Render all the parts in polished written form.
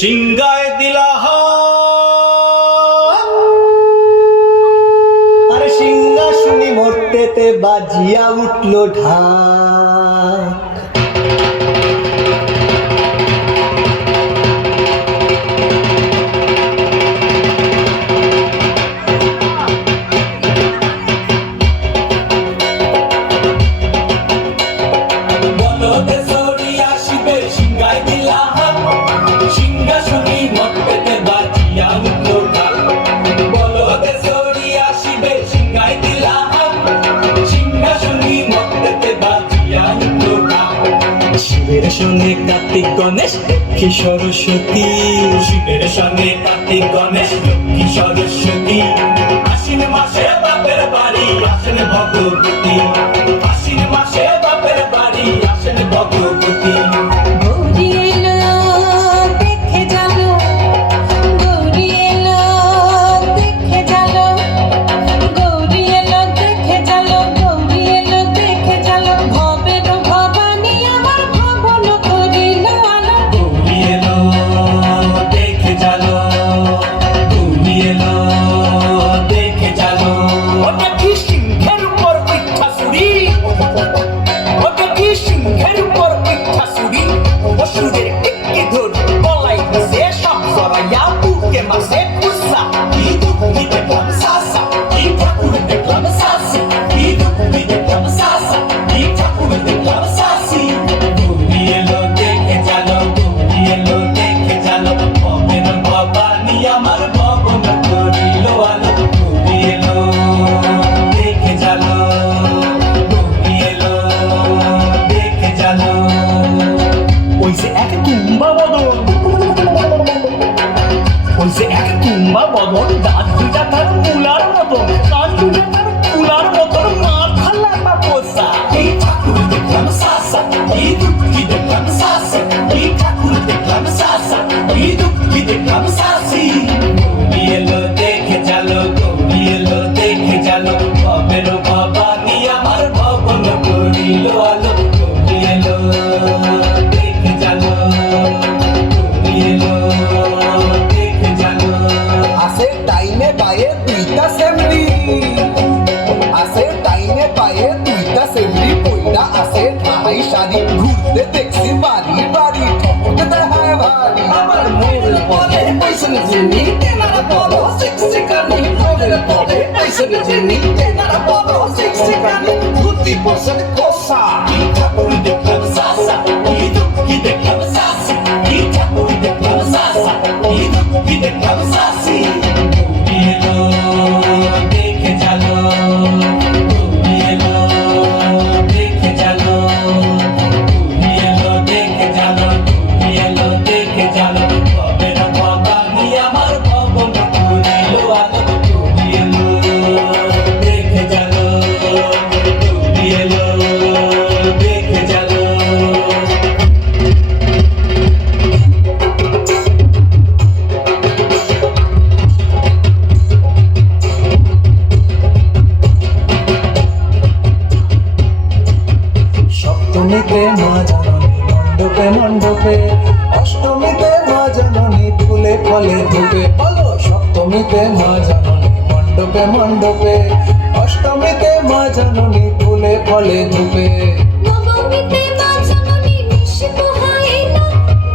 সিংগায় দিলা আরে সিংহা শুনি মরতেতে বাজিয়া উঠলো ঢাক। শিবের সঙ্গে কার্তিক গণেশ লক্ষ্মী সরস্বতী, শিবের সঙ্গে কার্তিক গণেশ লক্ষ্মী সরস্বতী। আশ্বিন মাসে বাপের বাড়ি আসেন ভগবতী, আশ্বিন মাসে বাপের বাড়ি আসেন ভগবতী। দাঁত দুটা তার তুলার মতন, কান দুটা তার তুলার মতন, মাথা লাগা পোষা। এই ঠাকুর দেখলাম সাসা, এই দুঃখী দেখলাম সাসা, এই ঠাকুর দেখলাম সাসা, এই দুঃখী দেখলাম সাসি। গৌরী এলো দেখে চলো, গৌরী এলো দেখে চলো, ভবের ভবানী আমার ভবন করিল আলো। গৌরী এলো দেখে চলো, গৌরী এলো দেখে চলো। আসে টাইমে পায়ে দুইটা সেমরি, আসে টাইমে পায়ে দুইটা সেমরি পয়লা আসে ঠাই শাড়ি, ঘুরতে দেখছি বাড়ি বাড়ি ঠকতে দেখায় ভারী। আমার মনের পরে পয়সা জিনি তেনারা বড় সেক্সি কানি, মনের পরে পয়সা জিনি তেনারা বড় সেক্সি কানি, ঘুরতি পয়সার কোসা। এই ঠাকুর দেখলাম সাসা, এই দুঃখী দেখলাম সাসি, এই ঠাকুর দেখলাম সাসা, এই দুঃখী দেখলাম সাসি। গৌরী এলো দেখে চলো, গৌরী এলো দেখে চলো, গৌরী এলো দেখে চলো, গৌরী এলো দেখে চলো, ভবের ভবানী আমার ভবন করিল আলো। গৌরী এলো দেখে চলো, গৌরী এলো দেখে চলো। সপ্তমীতে মা জননী মণ্ডপে মণ্ডপে, অষ্টমীতে মা জননী ফুলে ফলে ধূপে। বলো সপ্তমীতে মা জননী মণ্ডপে মণ্ডপে, অষ্টমীতে মা জননী ফুলে ফলে ধূপে। নবমীতে মা জননী নিশি পোহাইলা,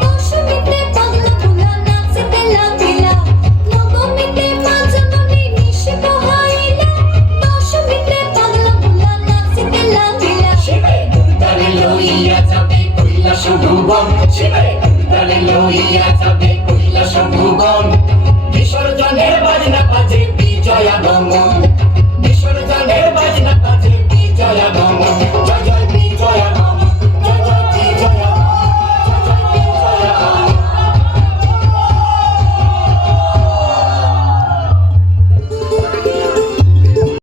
দশমীতে পাগলা ফুলা নাচতে লাগিলা। নবমীতে মা জননী নিশি পোহাইলা, দশমীতে পাগলা ফুলা নাচতে লাগিলা। শিবে দুর্গারে লইয়া যাবে কৈলাস ভুবন, শিবে দুর্গারে লইয়া যাবে কৈলাস ভুবন। বিসর্জনের বাজনা বাজে বিজয়া গমন,